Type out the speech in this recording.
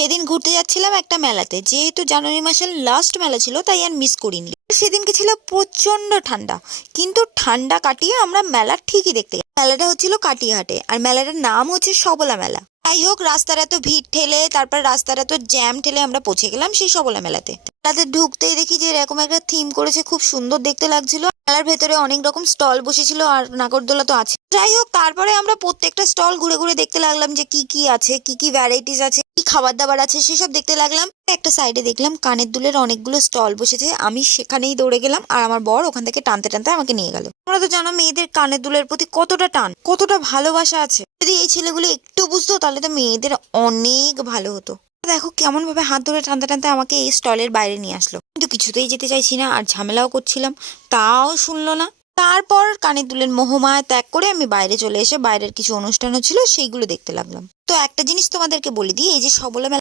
সেদিন ঘুরতে যাচ্ছিলাম একটা মেলাতে, যেহেতু জানুয়ারি মাসের লাস্ট মেলা ছিল তাই আর মিস করিনি। সেদিনকে ছিল প্রচন্ড ঠান্ডা, কিন্তু ঠান্ডা কাটিয়ে আমরা মেলা ঠিকই দেখতে গেলাম। মেলাটা হচ্ছিল কাটিয়াহাটে, আর মেলাটার নাম হচ্ছে সবলা মেলা। যাই হোক, রাস্তার এত ভিড় ঠেলে, তারপর রাস্তার এত জ্যাম ঠেলে আমরা পৌঁছে গেলাম সেই সবলা মেলাতে। মেলাতে ঢুকতেই দেখি যে এরকম একটা থিম করেছে, খুব সুন্দর দেখতে লাগছিল। মেলার ভেতরে অনেক রকম স্টল বসেছিল, আর নাগরদোলা তো আছে। যাই হোক, তারপরে আমরা প্রত্যেকটা স্টল ঘুরে ঘুরে দেখতে লাগলাম যে কি কি আছে, কি কি ভ্যারাইটিস আছে, কি খাবার দাবার আছে, সেসব দেখতে লাগলাম। একটা সাইডে দেখলাম কানের দুলের অনেকগুলো স্টল বসেছে, আমি সেখানেই দৌড়ে গেলাম, আর আমার বর ওখান থেকে টানতে টানতে আমাকে নিয়ে গেল। তোমরা তো জানো মেয়েদের কানের দুলের প্রতি কতটা টান, কতটা ভালোবাসা আছে। যদি এই ছেলেগুলো একটু বুঝতো তাহলে তো মেয়েদের অনেক ভালো হতো। দেখো কেমন ভাবে হাত ধরে টানতে টানতে আমাকে এই স্টলের বাইরে নিয়ে আসলো, কিন্তু কিছুতেই যেতে চাইছি না, আর ঝামেলাও করছিলাম, তাও শুনলো না। তারপর কানের দুলের মোহমায়া ত্যাগ করে আমি বাইরে চলে এসে বাইরের কিছু অনুষ্ঠানও ছিল সেইগুলো দেখতে লাগলাম। তো একটা জিনিস তোমাদেরকে বলে দিই, এই যে সবলা মেলা